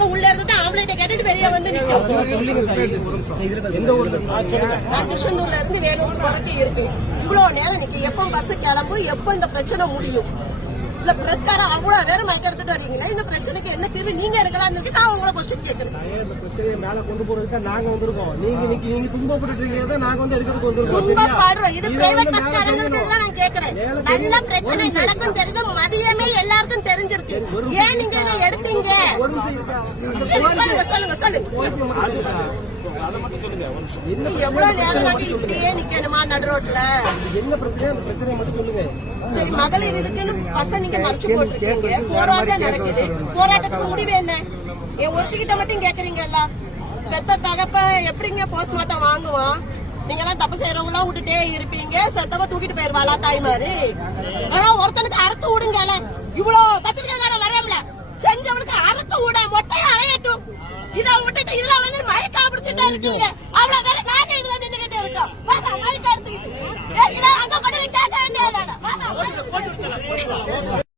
அதுக்காக உள்ள இருந்துட்டு ஆம்பளைட்ட கேட்டுட்டு வெளியே வந்து நிக்கும். நான் திருச்செந்தூர்ல இருந்து வேலூருக்கு வரைக்கும் இருக்கு. இவ்வளவு நேரம் நிக்க எப்ப பஸ் கிளம்பு, எப்ப இந்த பிரச்சனை முடியும்? இல்ல பிரஸ்கார அவ்வளவு பேரும் மயக்க எடுத்துட்டு வரீங்களா? இந்த பிரச்சனைக்கு என்ன தீர்வு நீங்க எடுக்கலாம்னு நான் உங்களை கொஸ்டின் கேட்கிறேன். மேல கொண்டு போறதுக்கு நாங்க வந்திருக்கோம். நீங்க துன்பப்பட்டு நாங்க வந்து எடுக்கிறதுக்கு வந்திருக்கோம். துன்பப்படுறோம். இது பிரைவேட் பஸ்காரங்களுக்கு நான் கேட்கிறேன். நல்ல பிரச்சனை நடக்கும் தெரிஞ்ச மதியமே எல்லாருக்கும் தெரிஞ்சிருக்கு. ஏன் நீங்க இதை எடுத்தீங்க? எவ்வளவு நேரம் நாங்க இப்படியே நிக்கணுமா நடு ரோட்ல? என்ன பிரச்சனை? அந்த பிரச்சனை மட்டும் சொல்லுங்க. சரி, மகளிர் இதுக்குன்னு பச நீங்க மறைச்சு போட்டிருக்கீங்க. போராட்டம் நடக்குது. போராட்டத்துக்கு முடிவு என்ன? ஒருத்திக்கிட்ட மட்டும் கேக்குறீங்கல்ல. பெத்த தகப்ப எப்படிங்க போஸ்ட்மார்ட்டம் வாங்குவான்? நீங்க எல்லாம் தப்பு செய்யறவங்க எல்லாம் விட்டுட்டே இருப்பீங்க. செத்தவ தூக்கிட்டு போயிருவாளா தாய்மாரி? ஆனா ஒருத்தனுக்கு அறுத்து விடுங்கல. இவ்வளவு பத்திரிக்கைக்காரன் வரம்ல, செஞ்சவனுக்கு அறுத்து விட மொட்டையா அலையட்டும். இதை விட்டுட்டு இதுல வந்து மயக்கா பிடிச்சிட்டா இருக்கீங்க. அவ்வளவு